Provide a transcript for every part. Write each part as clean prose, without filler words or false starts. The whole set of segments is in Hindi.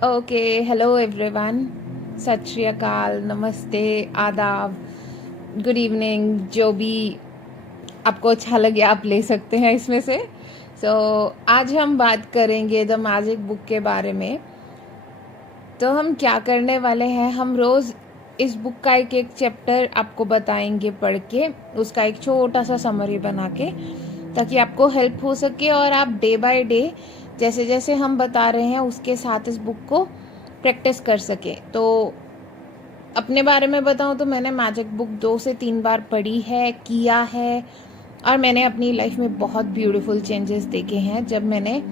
Okay, hello everyone. सत श्री अकाल, नमस्ते, आदाब, गुड इवनिंग, जो भी आपको अच्छा लगे आप ले सकते हैं इसमें से। आज हम बात करेंगे द मैजिक बुक के बारे में। तो हम क्या करने वाले हैं, हम रोज़ इस बुक का एक एक चैप्टर आपको बताएंगे पढ़ के, उसका एक छोटा सा समरी बना के, ताकि आपको हेल्प हो सके और आप डे बाय डे जैसे जैसे हम बता रहे हैं उसके साथ इस बुक को प्रैक्टिस कर सके। तो अपने बारे में बताऊं तो मैंने मैजिक बुक 2 से 3 बार पढ़ी है, किया है, और मैंने अपनी लाइफ में बहुत ब्यूटीफुल चेंजेस देखे हैं जब मैंने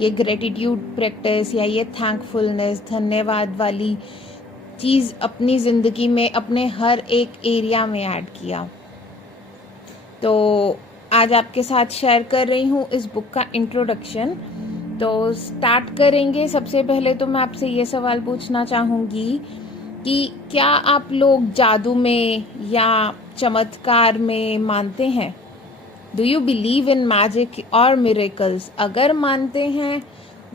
ये ग्रेटिट्यूड प्रैक्टिस या ये थैंकफुलनेस, धन्यवाद वाली चीज़ अपनी ज़िंदगी में अपने हर एक एरिया में ऐड किया। तो आज आपके साथ शेयर कर रही हूँ इस बुक का इंट्रोडक्शन। तो स्टार्ट करेंगे। सबसे पहले तो मैं आपसे ये सवाल पूछना चाहूँगी कि क्या आप लोग जादू में या चमत्कार में मानते हैं? Do you believe in magic और मिरेकल्स? अगर मानते हैं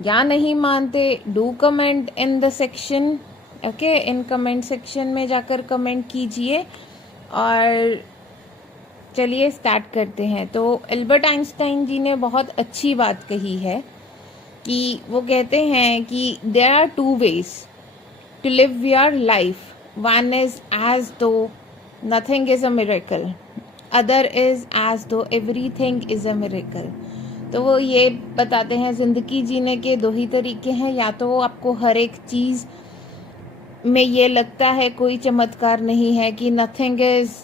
या नहीं मानते, do comment in the section. Okay, in comment section में जाकर कमेंट कीजिए। और चलिए स्टार्ट करते हैं। तो एल्बर्ट आइंस्टाइन जी ने बहुत अच्छी बात कही है कि वो कहते हैं कि there are two ways to live your life. One is as though nothing is a miracle, other is as though everything is a miracle. तो वो ये बताते हैं ज़िंदगी जीने के 2 ही तरीके हैं, या तो वो आपको हर एक चीज़ में ये लगता है कोई चमत्कार नहीं है कि नथिंग इज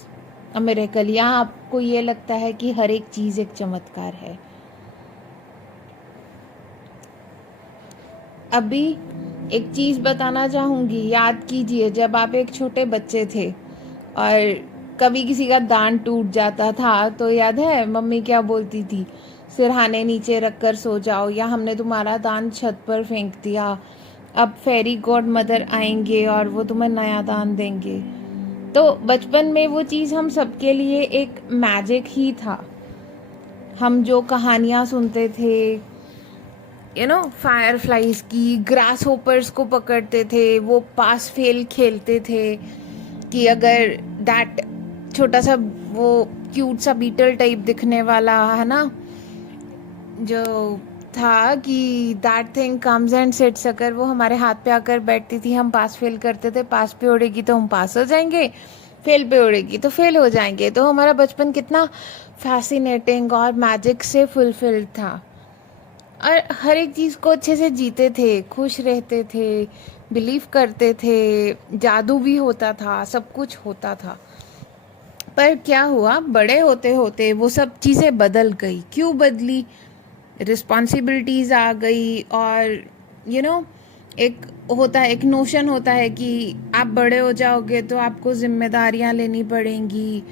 अ मिरेकल, या आपको ये लगता है कि हर एक चीज़ एक चमत्कार है। अभी एक चीज़ बताना चाहूँगी, याद कीजिए जब आप एक छोटे बच्चे थे और कभी किसी का दांत टूट जाता था तो याद है मम्मी क्या बोलती थी? सिरहाने नीचे रख कर सो जाओ, या हमने तुम्हारा दांत छत पर फेंक दिया, अब फेरी गॉड मदर आएंगे और वो तुम्हें नया दांत देंगे। तो बचपन में वो चीज़ हम सबके लिए एक मैजिक ही था। हम जो कहानियाँ सुनते थे, फायरफ्लाइज की, ग्रास होपर्स को पकड़ते थे, वो पास फेल खेलते थे कि अगर दैट छोटा सा वो क्यूट सा बीटल टाइप दिखने वाला है ना, जो था कि that thing comes and seats, अगर वो हमारे हाथ पे आकर बैठती थी, हम पास फेल करते थे, पास पे उड़ेगी तो हम पास हो जाएंगे, फेल पे उड़ेगी तो फेल हो जाएंगे। तो हमारा बचपन कितना फैसिनेटिंग और मैजिक से फुलफिल्ड था, और हर एक चीज़ को अच्छे से जीते थे, खुश रहते थे, बिलीव करते थे, जादू भी होता था, सब कुछ होता था। पर क्या हुआ, बड़े होते होते वो सब चीज़ें बदल गई। क्यों बदली? रिस्पॉन्सिबिलिटीज़ आ गई, और एक होता है, एक नोशन होता है कि आप बड़े हो जाओगे तो आपको जिम्मेदारियां लेनी पड़ेंगी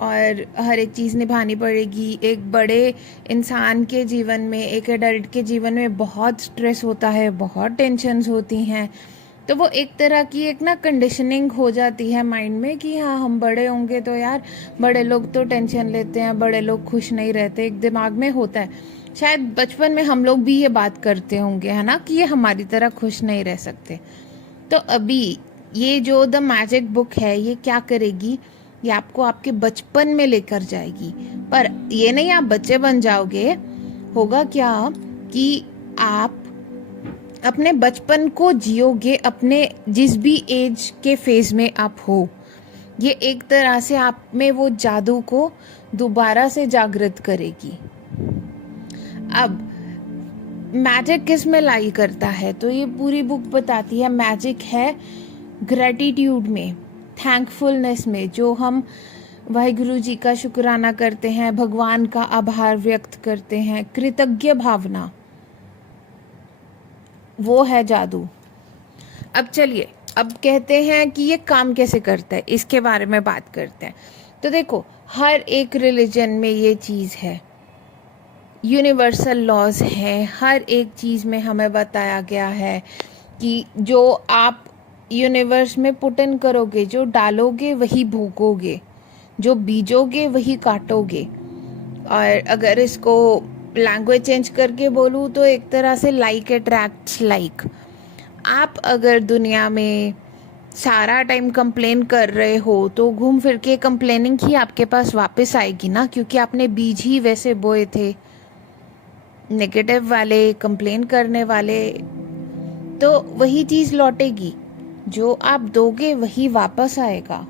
और हर एक चीज़ निभानी पड़ेगी। एक बड़े इंसान के जीवन में, एक एडल्ट के जीवन में बहुत स्ट्रेस होता है, बहुत टेंशन्स होती हैं। तो वो एक तरह की एक ना कंडीशनिंग हो जाती है माइंड में कि हाँ, हम बड़े होंगे तो यार, बड़े लोग तो टेंशन लेते हैं, बड़े लोग खुश नहीं रहते, एक दिमाग में होता है। शायद बचपन में हम लोग भी ये बात करते होंगे, है ना, कि ये हमारी तरह खुश नहीं रह सकते। तो अभी ये जो द मैजिक बुक है, ये क्या करेगी, ये आपको आपके बचपन में लेकर जाएगी। पर ये नहीं आप बच्चे बन जाओगे, होगा क्या कि आप अपने बचपन को जियोगे, अपने जिस भी एज के फेज में आप हो। ये एक तरह से आप में वो जादू को दोबारा से जागृत करेगी। अब मैजिक किस में लाई करता है, तो ये पूरी बुक बताती है मैजिक है ग्रेटिट्यूड में, थैंकफुलनेस में, जो हम वाहिगुरु जी का शुक्राना करते हैं, भगवान का आभार व्यक्त करते हैं, कृतज्ञ भावना, वो है जादू। अब चलिए, अब कहते हैं कि ये काम कैसे करता है, इसके बारे में बात करते हैं। तो देखो, हर एक रिलीजन में ये चीज़ है, यूनिवर्सल लॉज हैं, हर एक चीज़ में हमें बताया गया है कि जो आप यूनिवर्स में पुट इन करोगे, जो डालोगे वही भोगोगे, जो बीजोगे वही काटोगे। और अगर इसको लैंग्वेज चेंज करके बोलूँ तो एक तरह से लाइक अट्रैक्ट्स लाइक। आप अगर दुनिया में सारा टाइम कंप्लेन कर रहे हो तो घूम फिर के कंप्लेनिंग ही आपके पास वापस आएगी ना, क्योंकि आपने बीज ही वैसे बोए थे, नेगेटिव वाले, कंप्लेन करने वाले। तो वही चीज़ लौटेगी, जो आप दोगे वही वापस आएगा।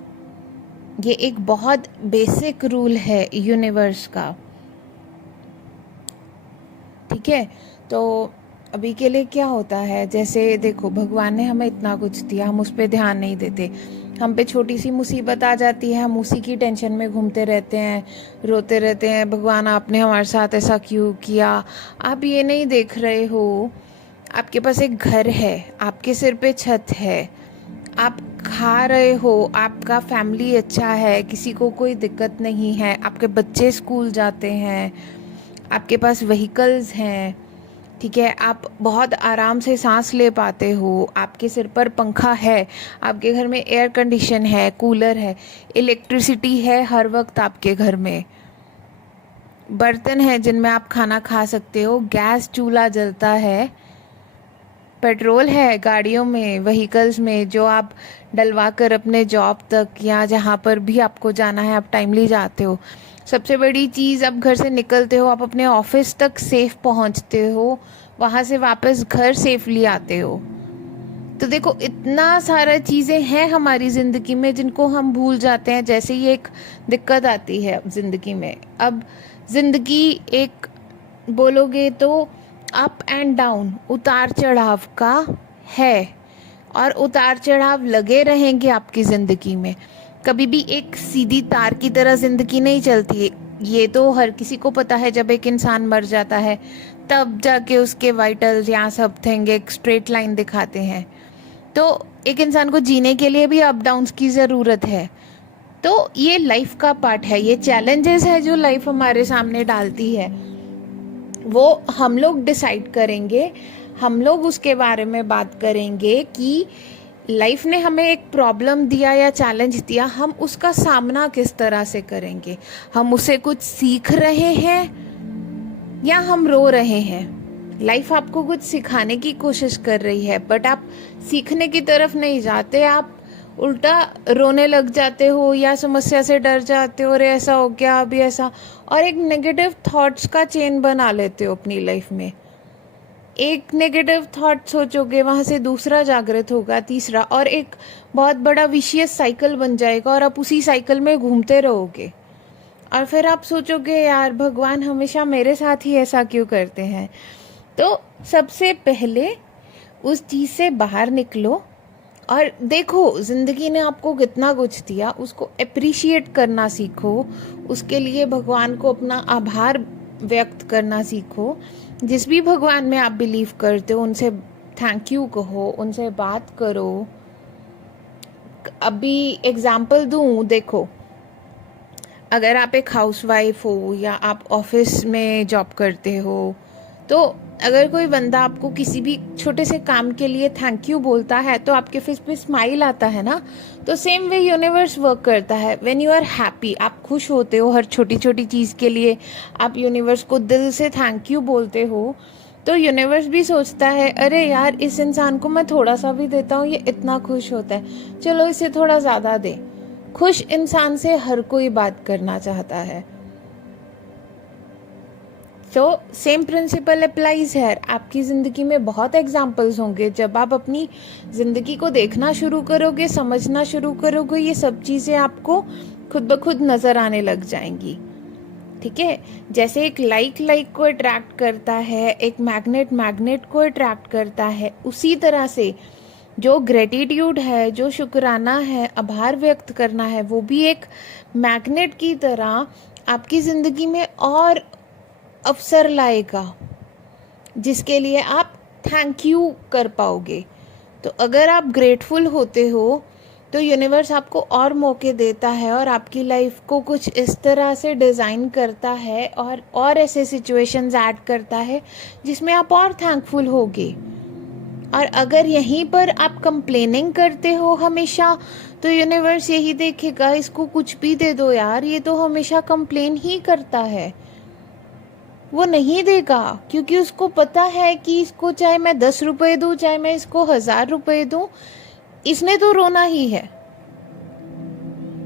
ये एक बहुत बेसिक रूल है यूनिवर्स का, ठीक है। तो अभी के लिए क्या होता है, जैसे देखो भगवान ने हमें इतना कुछ दिया, हम उस पर ध्यान नहीं देते। हम पे छोटी सी मुसीबत आ जाती है, हम उसी की टेंशन में घूमते रहते हैं, रोते रहते हैं, भगवान आपने हमारे साथ ऐसा क्यों किया। आप ये नहीं देख रहे हो, आपके पास एक घर है, आपके सिर पे छत है, आप खा रहे हो, आपका फैमिली अच्छा है, किसी को कोई दिक्कत नहीं है, आपके बच्चे स्कूल जाते हैं, आपके पास व्हीकल्स हैं, ठीक है, आप बहुत आराम से सांस ले पाते हो, आपके सिर पर पंखा है, आपके घर में एयर कंडीशन है, कूलर है, इलेक्ट्रिसिटी है हर वक्त आपके घर में, बर्तन है जिनमें आप खाना खा सकते हो, गैस चूल्हा जलता है, पेट्रोल है गाड़ियों में, व्हीकल्स में, जो आप डलवा कर अपने जॉब तक या जहाँ पर भी आपको जाना है आप टाइमली जाते हो। सबसे बड़ी चीज़, आप घर से निकलते हो, आप अपने ऑफिस तक सेफ पहुँचते हो, वहाँ से वापस घर सेफली आते हो। तो देखो इतना सारा चीज़ें हैं हमारी ज़िंदगी में जिनको हम भूल जाते हैं, जैसे ही एक दिक्कत आती है ज़िंदगी में। अब ज़िंदगी एक बोलोगे तो अप एंड डाउन, उतार चढ़ाव का है, और उतार चढ़ाव लगे रहेंगे आपकी ज़िंदगी में। कभी भी एक सीधी तार की तरह ज़िंदगी नहीं चलती, ये तो हर किसी को पता है। जब एक इंसान मर जाता है तब जाके उसके वाइटल्स या सब थिंग एक स्ट्रेट लाइन दिखाते हैं। तो एक इंसान को जीने के लिए भी अप डाउन्स की ज़रूरत है। तो ये लाइफ का पार्ट है, ये चैलेंजेस है जो लाइफ हमारे सामने डालती है, वो हम लोग डिसाइड करेंगे, हम लोग उसके बारे में बात करेंगे कि लाइफ ने हमें एक प्रॉब्लम दिया या चैलेंज दिया, हम उसका सामना किस तरह से करेंगे। हम उससे कुछ सीख रहे हैं या हम रो रहे हैं। लाइफ आपको कुछ सिखाने की कोशिश कर रही है, बट आप सीखने की तरफ नहीं जाते, आप उल्टा रोने लग जाते हो या समस्या से डर जाते हो, अरे ऐसा हो गया अभी ऐसा, और एक नेगेटिव थॉट्स का चेन बना लेते हो अपनी लाइफ में। एक नेगेटिव थॉट सोचोगे, वहाँ से दूसरा जागृत होगा, तीसरा, और एक बहुत बड़ा विशियस साइकिल बन जाएगा, और आप उसी साइकिल में घूमते रहोगे। और फिर आप सोचोगे यार भगवान हमेशा मेरे साथ ही ऐसा क्यों करते हैं। तो सबसे पहले उस चीज़ से बाहर निकलो और देखो ज़िंदगी ने आपको कितना कुछ दिया, उसको अप्रिशिएट करना सीखो, उसके लिए भगवान को अपना आभार व्यक्त करना सीखो। जिस भी भगवान में आप बिलीव करते हो उनसे थैंक यू कहो, उनसे बात करो। अभी एग्जाम्पल दूँ, देखो अगर आप एक हाउसवाइफ हो या आप ऑफिस में जॉब करते हो, तो अगर कोई बंदा आपको किसी भी छोटे से काम के लिए थैंक यू बोलता है तो आपके फेस पे स्माइल आता है ना। तो सेम वे यूनिवर्स वर्क करता है। व्हेन यू आर हैप्पी, आप खुश होते हो हर छोटी छोटी चीज़ के लिए, आप यूनिवर्स को दिल से थैंक यू बोलते हो, तो यूनिवर्स भी सोचता है अरे यार इस इंसान को मैं थोड़ा सा भी देता हूँ, ये इतना खुश होता है, चलो इसे थोड़ा ज़्यादा दे। खुश इंसान से हर कोई बात करना चाहता है। तो सेम प्रिंसिपल अप्लाइज है। आपकी ज़िंदगी में बहुत एग्जाम्पल्स होंगे, जब आप अपनी ज़िंदगी को देखना शुरू करोगे, समझना शुरू करोगे, ये सब चीज़ें आपको खुद ब खुद नज़र आने लग जाएंगी। ठीक है, जैसे एक लाइक को अट्रैक्ट करता है, एक मैग्नेट मैग्नेट को अट्रैक्ट करता है, उसी तरह से जो ग्रेटिट्यूड है, जो शुक्राना है, आभार व्यक्त करना है, वो भी एक मैग्नेट की तरह आपकी ज़िंदगी में और अवसर लाएगा जिसके लिए आप थैंक यू कर पाओगे। तो अगर आप ग्रेटफुल होते हो तो यूनिवर्स आपको और मौके देता है और आपकी लाइफ को कुछ इस तरह से डिज़ाइन करता है और ऐसे सिचुएशंस ऐड करता है जिसमें आप और थैंकफुल होगे। और अगर यहीं पर आप कंप्लेनिंग करते हो हमेशा, तो यूनिवर्स यही देखेगा इसको कुछ भी दे दो यार, ये तो हमेशा कंप्लेन ही करता है। वो नहीं देगा, क्योंकि उसको पता है कि इसको चाहे मैं 10 रुपए दूँ, चाहे मैं इसको 1000 रुपए दूँ, इसने तो रोना ही है।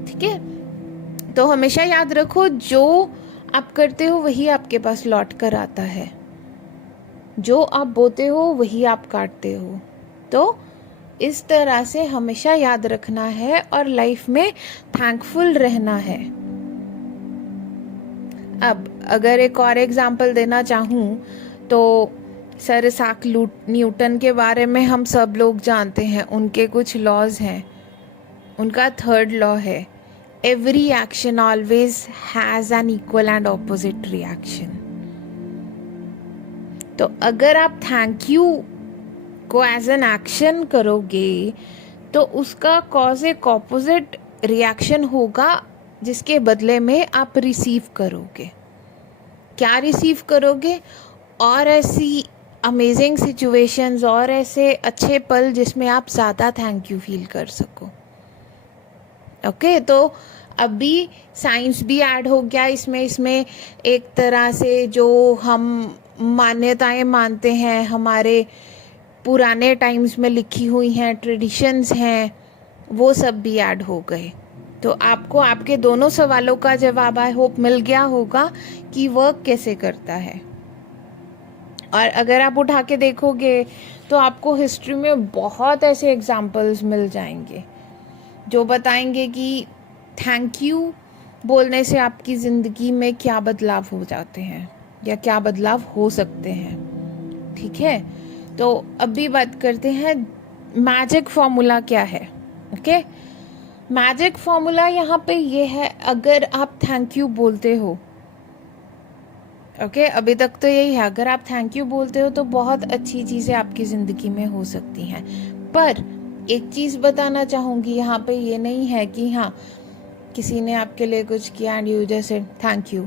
ठीक है, तो हमेशा याद रखो, जो आप करते हो वही आपके पास लौट कर आता है। जो आप बोते हो वही आप काटते हो। तो इस तरह से हमेशा याद रखना है और लाइफ में थैंकफुल रहना है। अब अगर एक और एग्जांपल देना चाहूँ तो सर इसाक न्यूटन के बारे में हम सब लोग जानते हैं। उनके कुछ लॉज हैं। उनका 3rd लॉ है, every action always has an equal and opposite reaction. तो अगर आप थैंक यू को एज एन एक्शन करोगे तो उसका कॉज एक ऑपोजिट रिएक्शन होगा, जिसके बदले में आप रिसीव करोगे। क्या रिसीव करोगे? और ऐसी अमेजिंग सिचुएशंस और ऐसे अच्छे पल जिसमें आप ज़्यादा थैंक यू फील कर सको। ओके, तो अभी साइंस भी ऐड हो गया इसमें एक तरह से जो हम मान्यताएं मानते हैं, हमारे पुराने टाइम्स में लिखी हुई हैं, ट्रेडिशंस हैं, वो सब भी ऐड हो गए। तो आपको आपके दोनों सवालों का जवाब आई होप मिल गया होगा कि वर्क कैसे करता है। और अगर आप उठा के देखोगे तो आपको हिस्ट्री में बहुत ऐसे एग्जाम्पल्स मिल जाएंगे जो बताएंगे कि थैंक यू बोलने से आपकी ज़िंदगी में क्या बदलाव हो जाते हैं या क्या बदलाव हो सकते हैं। ठीक है, तो अभी बात करते हैं मैजिक फॉर्मूला क्या है। ओके, मैजिक फॉर्मूला यहाँ पे ये है, अगर आप थैंक यू बोलते हो, ओके, अभी तक तो यही है, अगर आप थैंक यू बोलते हो तो बहुत अच्छी चीज़ें आपकी ज़िंदगी में हो सकती हैं। पर एक चीज़ बताना चाहूँगी यहाँ पे, ये नहीं है कि हाँ किसी ने आपके लिए कुछ किया and you just said thank you.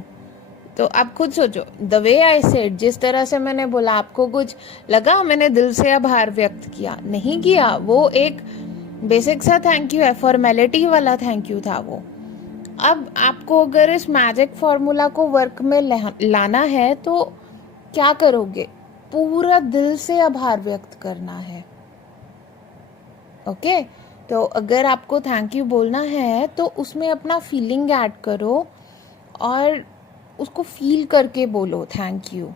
तो आप खुद सोचो, द वे आई सेड, जिस तरह से मैंने बोला, आपको कुछ लगा मैंने दिल से आभार व्यक्त किया? नहीं किया। वो एक बेसिक सा थैंक यू है, फॉर्मेलिटी वाला थैंक यू था वो। अब आपको अगर इस मैजिक फॉर्मूला को वर्क में लाना है तो क्या करोगे? पूरा दिल से आभार व्यक्त करना है। ओके, तो अगर आपको थैंक यू बोलना है तो उसमें अपना फीलिंग ऐड करो और उसको फील करके बोलो थैंक यू।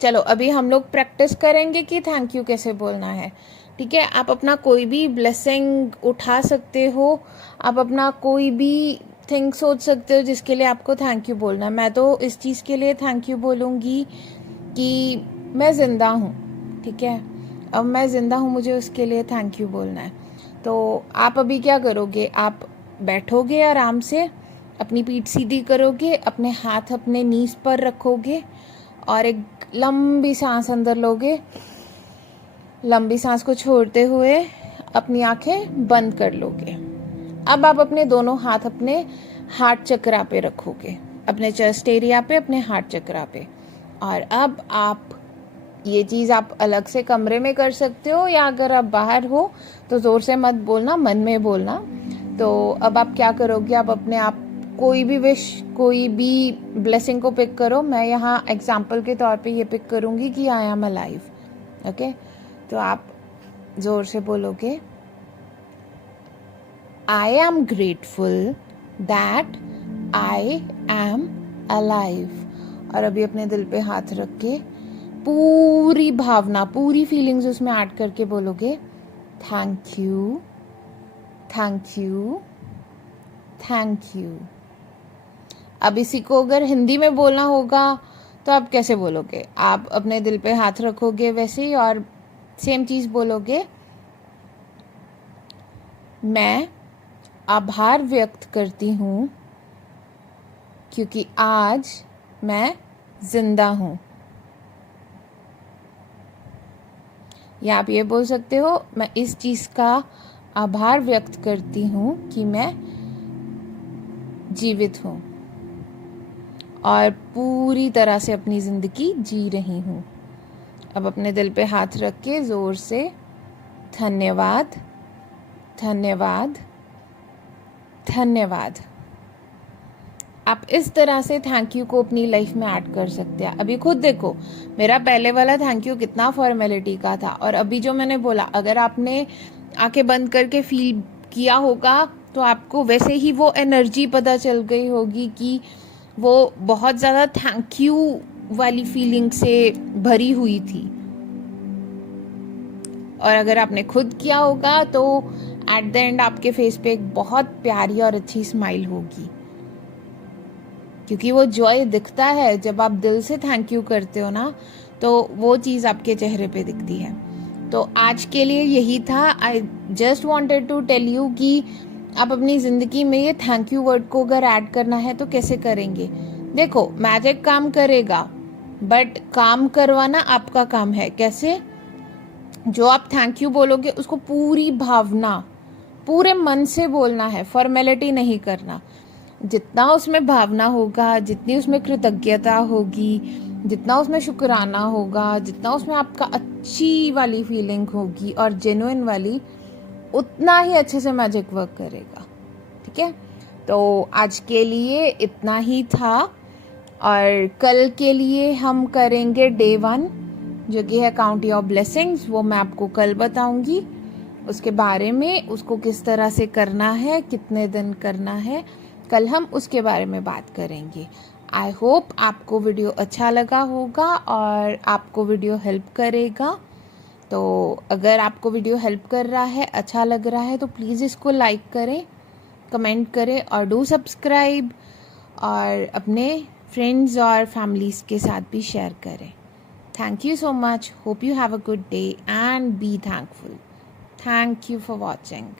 चलो अभी हम लोग प्रैक्टिस करेंगे कि थैंक यू कैसे बोलना है। ठीक है, आप अपना कोई भी ब्लेसिंग उठा सकते हो, आप अपना कोई भी थिंग सोच सकते हो जिसके लिए आपको थैंक यू बोलना है। मैं तो इस चीज़ के लिए थैंक यू बोलूँगी कि मैं ज़िंदा हूँ। ठीक है, अब मैं ज़िंदा हूँ, मुझे उसके लिए थैंक यू बोलना है। तो आप अभी क्या करोगे? आप बैठोगे आराम से, अपनी पीठ सीधी करोगे, अपने हाथ अपने नीज पर रखोगे और एक लंबी सांस अंदर लोगे। लंबी सांस को छोड़ते हुए अपनी आंखें बंद कर लोगे। अब आप अपने दोनों हाथ अपने हार्ट चक्रा पे रखोगे, अपने चेस्ट एरिया पे, अपने हार्ट चक्रा पे। और अब आप ये चीज़ आप अलग से कमरे में कर सकते हो, या अगर आप बाहर हो तो ज़ोर से मत बोलना, मन में बोलना। तो अब आप क्या करोगे? आप अपने आप कोई भी विश, कोई भी ब्लेसिंग को पिक करो। मैं यहाँ एग्जाम्पल के तौर पे ये पिक करूँगी कि आई एम अलाइव। ओके, तो आप ज़ोर से बोलोगे, I am grateful that I am alive. और अभी अपने दिल पे हाथ रख के पूरी भावना, पूरी फीलिंग्स उसमें ऐड करके बोलोगे thank you, thank you, thank you. अब इसी को अगर हिंदी में बोलना होगा तो आप कैसे बोलोगे? आप अपने दिल पे हाथ रखोगे वैसे ही और सेम चीज़ बोलोगे, मैं आभार व्यक्त करती हूँ क्योंकि आज मैं जिंदा हूँ। या आप ये बोल सकते हो, मैं इस चीज़ का आभार व्यक्त करती हूँ कि मैं जीवित हूँ और पूरी तरह से अपनी ज़िंदगी जी रही हूँ। अब अपने दिल पे हाथ रख के ज़ोर से धन्यवाद, धन्यवाद, धन्यवाद। आप इस तरह से थैंक यू को अपनी लाइफ में ऐड कर सकते हैं। अभी खुद देखो, मेरा पहले वाला थैंक यू कितना फॉर्मेलिटी का था, और अभी जो मैंने बोला, अगर आपने आंखें बंद करके फील किया होगा तो आपको वैसे ही वो एनर्जी पता चल गई होगी कि वो बहुत ज़्यादा थैंक यू वाली फीलिंग से भरी हुई थी। और अगर आपने खुद किया होगा तो एट द एंड आपके फेस पे एक बहुत प्यारी और अच्छी स्माइल होगी, क्योंकि वो जॉय दिखता है जब आप दिल से थैंक यू करते हो ना, तो वो चीज़ आपके चेहरे पे दिखती है। तो आज के लिए यही था। I just wanted to tell you कि आप अपनी ज़िंदगी में ये थैंक यू वर्ड को अगर ऐड करना है तो कैसे करेंगे। देखो, मैजिक काम करेगा, बट काम करवाना आपका काम है। कैसे? जो आप थैंक यू बोलोगे उसको पूरी भावना, पूरे मन से बोलना है, फॉर्मेलिटी नहीं करना। जितना उसमें भावना होगा, जितनी उसमें कृतज्ञता होगी, जितना उसमें शुक्राना होगा, जितना उसमें आपका अच्छी वाली फीलिंग होगी और जेन्युइन वाली, उतना ही अच्छे से मैजिक वर्क करेगा। ठीक है, तो आज के लिए इतना ही था, और कल के लिए हम करेंगे डे 1 जो कि है काउंट योर ब्लेसिंग्स। वो मैं आपको कल बताऊंगी उसके बारे में, उसको किस तरह से करना है, कितने दिन करना है, कल हम उसके बारे में बात करेंगे। आई होप आपको वीडियो अच्छा लगा होगा और आपको वीडियो हेल्प करेगा। तो अगर आपको वीडियो हेल्प कर रहा है, अच्छा लग रहा है, तो प्लीज़ इसको लाइक करें, कमेंट करें और डू सब्सक्राइब, और अपने फ्रेंड्स और फैमिलीज़ के साथ भी शेयर करें। Thank you so much. Hope you have a good day and be thankful. Thank you for watching.